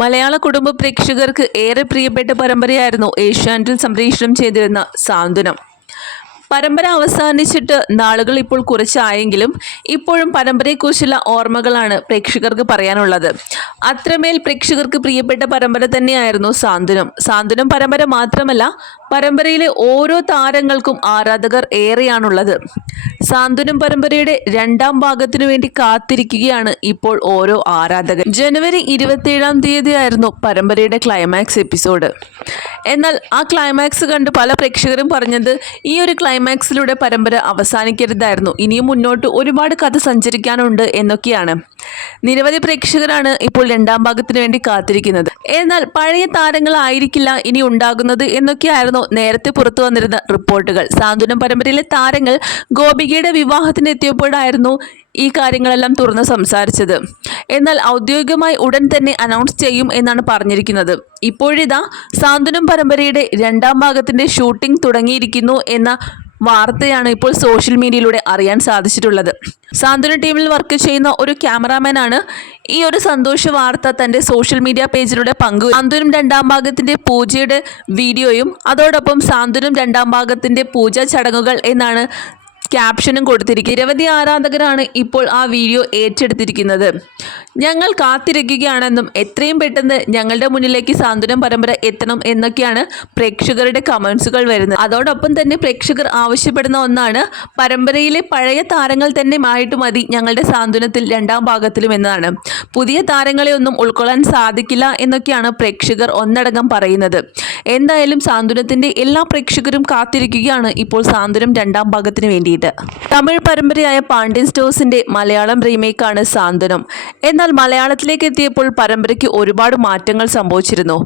മലയാള കുടുംബ പ്രേക്ഷകർക്ക് ഏറെ പ്രിയപ്പെട്ട പരമ്പരയായിരുന്നു ഏഷ്യാനെറ്റിൽ സംപ്രേഷണം ചെയ്തിരുന്ന സാന്ത്വനം. പരമ്പര അവസാനിച്ചിട്ട് നാളുകൾ ഇപ്പോൾ കുറച്ചായെങ്കിലും ഇപ്പോഴും പരമ്പരയെക്കുറിച്ചുള്ള ഓർമ്മകളാണ് പ്രേക്ഷകർക്ക് പറയാനുള്ളത്. അത്രമേൽ പ്രേക്ഷകർക്ക് പ്രിയപ്പെട്ട പരമ്പര തന്നെയായിരുന്നു സാന്ത്വനം. സാന്ത്വനം പരമ്പര മാത്രമല്ല പരമ്പരയിലെ ഓരോ താരങ്ങൾക്കും ആരാധകർ ഏറെയാണുള്ളത്. സാന്ത്വനം പരമ്പരയുടെ രണ്ടാം ഭാഗത്തിനു വേണ്ടി കാത്തിരിക്കുകയാണ് ഇപ്പോൾ ഓരോ ആരാധകർ ജനുവരി ഇരുപത്തിയേഴാം തീയതിയായിരുന്നു പരമ്പരയുടെ ക്ലൈമാക്സ് എപ്പിസോഡ് എന്നാൽ ആ ക്ലൈമാക്സ് കണ്ട് പല പ്രേക്ഷകരും പറഞ്ഞത് ഈ ഒരു ക്ലൈമാക്സിലൂടെ പരമ്പര അവസാനിക്കരുതായിരുന്നു. ഇനിയും മുന്നോട്ട് ഒരുപാട് കഥ സഞ്ചരിക്കാനുണ്ട് എന്നൊക്കെയാണ്. നിരവധി പ്രേക്ഷകരാണ് ഇപ്പോൾ രണ്ടാം ഭാഗത്തിന് വേണ്ടി കാത്തിരിക്കുന്നത്. എന്നാൽ പഴയ താരങ്ങളായിരിക്കില്ല ഇനി ഉണ്ടാകുന്നത് എന്നൊക്കെയായിരുന്നു നേരത്തെ പുറത്തു വന്നിരുന്ന റിപ്പോർട്ടുകൾ. സാന്ത്വനം പരമ്പരയിലെ താരങ്ങൾ ഗോപികയുടെ വിവാഹത്തിന് എത്തിയപ്പോഴായിരുന്നു ഈ കാര്യങ്ങളെല്ലാം തുറന്ന് സംസാരിച്ചത്. എന്നാൽ ഔദ്യോഗികമായി ഉടൻ തന്നെ അനൗൺസ് ചെയ്യും എന്നാണ് പറഞ്ഞിരിക്കുന്നത്. ഇപ്പോഴിതാ സാന്ത്വനം പരമ്പരയുടെ രണ്ടാം ഭാഗത്തിന്റെ ഷൂട്ടിംഗ് തുടങ്ങിയിരിക്കുന്നു എന്ന വാർത്തയാണ് ഇപ്പോൾ സോഷ്യൽ മീഡിയയിലൂടെ അറിയാൻ സാധിച്ചിട്ടുള്ളത്. സാന്ത്വന ടീമിൽ വർക്ക് ചെയ്യുന്ന ഒരു ക്യാമറാമാനാണ് ഈ ഒരു സന്തോഷ വാർത്ത തന്റെ സോഷ്യൽ മീഡിയ പേജിലൂടെ പങ്കു സാന്ത്വനം രണ്ടാം ഭാഗത്തിന്റെ പൂജയുടെ വീഡിയോയും അതോടൊപ്പം സാന്ത്വനം രണ്ടാം ഭാഗത്തിന്റെ പൂജാ ചടങ്ങുകൾ എന്നാണ് ക്യാപ്ഷനും കൊടുത്തിരിക്കുക നിരവധി ആരാധകരാണ് ഇപ്പോൾ ആ വീഡിയോ ഏറ്റെടുത്തിരിക്കുന്നത്. ഞങ്ങൾ കാത്തിരിക്കുകയാണെന്നും എത്രയും പെട്ടെന്ന് ഞങ്ങളുടെ മുന്നിലേക്ക് സാന്ത്വനം പരമ്പര എത്തണം എന്നൊക്കെയാണ് പ്രേക്ഷകരുടെ കമൻസുകൾ വരുന്നത്. അതോടൊപ്പം തന്നെ പ്രേക്ഷകർ ആവശ്യപ്പെടുന്ന ഒന്നാണ് പരമ്പരയിലെ പഴയ താരങ്ങൾ തന്നെ ആയിട്ട് മതി ഞങ്ങളുടെ സാന്ത്വനത്തിൽ രണ്ടാം ഭാഗത്തിലും എന്നതാണ് പുതിയ താരങ്ങളെ ഒന്നും ഉൾക്കൊള്ളാൻ സാധിക്കില്ല എന്നൊക്കെയാണ് പ്രേക്ഷകർ ഒന്നടങ്കം പറയുന്നത്. എന്തായാലും സാന്ത്വനത്തിന്റെ എല്ലാ പ്രേക്ഷകരും കാത്തിരിക്കുകയാണ് ഇപ്പോൾ സാന്ത്വനം രണ്ടാം ഭാഗത്തിന് വേണ്ടിയിട്ട് തമിഴ് പരമ്പരയായ പാണ്ഡ്യൻ സ്റ്റോഴ്സിന്റെ മലയാളം റീമേക്കാണ് സാന്ത്വനം. എന്നാൽ മലയാളത്തിലേക്ക് എത്തിയപ്പോൾ പരമ്പരയ്ക്ക് ഒരുപാട് മാറ്റങ്ങൾ സംഭവിച്ചിരുന്നു.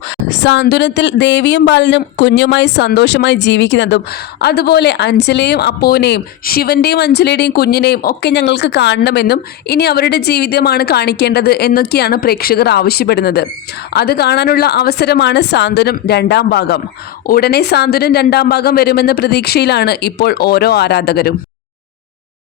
സാന്ത്വനത്തിൽ ദേവിയും ബാലനും കുഞ്ഞുമായി സന്തോഷമായി ജീവിക്കുന്നതും അതുപോലെ അഞ്ജലിയും അപ്പുവിനെയും ശിവന്റെയും അഞ്ജലിയുടെയും കുഞ്ഞിനെയും ഒക്കെ ഞങ്ങൾക്ക് കാണണമെന്നും ഇനി അവരുടെ ജീവിതമാണ് കാണിക്കേണ്ടത് എന്നൊക്കെയാണ് പ്രേക്ഷകർ ആവശ്യപ്പെടുന്നത്. അത് കാണാനുള്ള അവസരമാണ് സാന്ത്വനം രണ്ടാം ഭാഗം. ഉടനെ സാന്ത്വനം രണ്ടാം ഭാഗം വരുമെന്ന പ്രതീക്ഷയിലാണ് ഇപ്പോൾ ഓരോ ആരാധകരും.